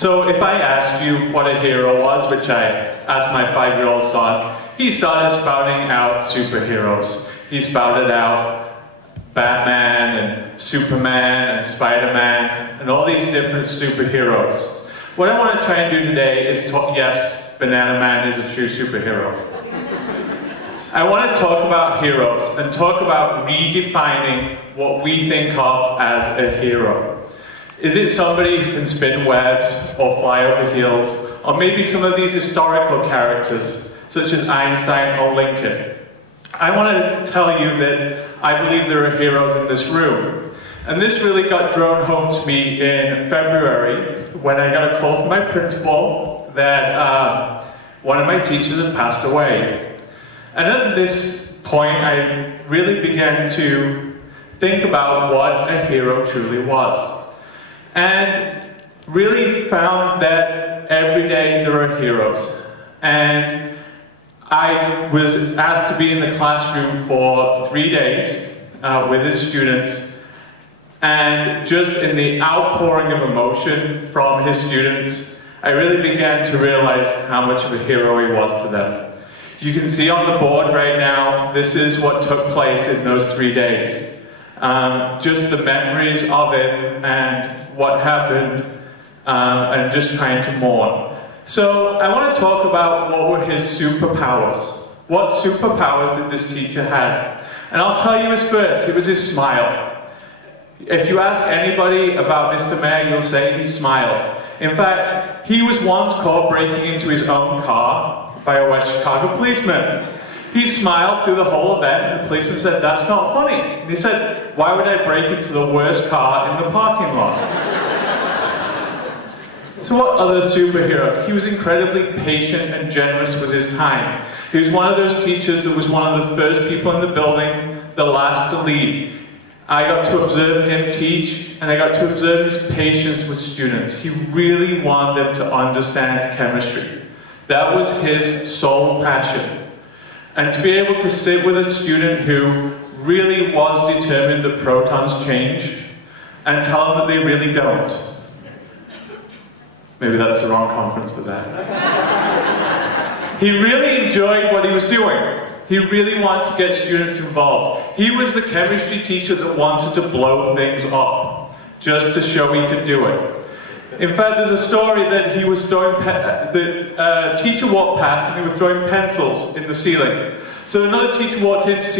So if I asked you what a hero was, which I asked my 5-year-old son, he started spouting out superheroes. He spouted out Batman and Superman and Spider-Man and all these different superheroes. What I want to try and do today is talk, yes, Banana Man is a true superhero. I want to talk about heroes and talk about redefining what we think of as a hero. Is it somebody who can spin webs or fly over hills, or maybe some of these historical characters, such as Einstein or Lincoln? I want to tell you that I believe there are heroes in this room. And this really got drone home to me in February when I got a call from my principal that one of my teachers had passed away. And at this point, I really began to think about what a hero truly was. And really found that every day there are heroes. And I was asked to be in the classroom for 3 days with his students. And just in the outpouring of emotion from his students, I really began to realize how much of a hero he was to them. You can see on the board right now, this is what took place in those 3 days. Just the memories of it and what happened, and just trying to mourn. So I want to talk about what were his superpowers. What superpowers did this teacher have? And I'll tell you his first, it was his smile. If you ask anybody about Mr. Mayor, you'll say he smiled. In fact, he was once caught breaking into his own car by a West Chicago policeman. He smiled through the whole event, and the policeman said, "That's not funny." And he said, "Why would I break into the worst car in the parking lot?" So what other superheroes? He was incredibly patient and generous with his time. He was one of those teachers that was one of the first people in the building, the last to leave. I got to observe him teach, and I got to observe his patience with students. He really wanted them to understand chemistry. That was his sole passion. And to be able to sit with a student who really was determined that protons change and tell them that they really don't. Maybe that's the wrong conference for that. He really enjoyed what he was doing. He really wanted to get students involved. He was the chemistry teacher that wanted to blow things up, just to show he could do it. In fact, there's a story that he was throwing, the teacher walked past and he was throwing pencils in the ceiling. So another teacher walked in to see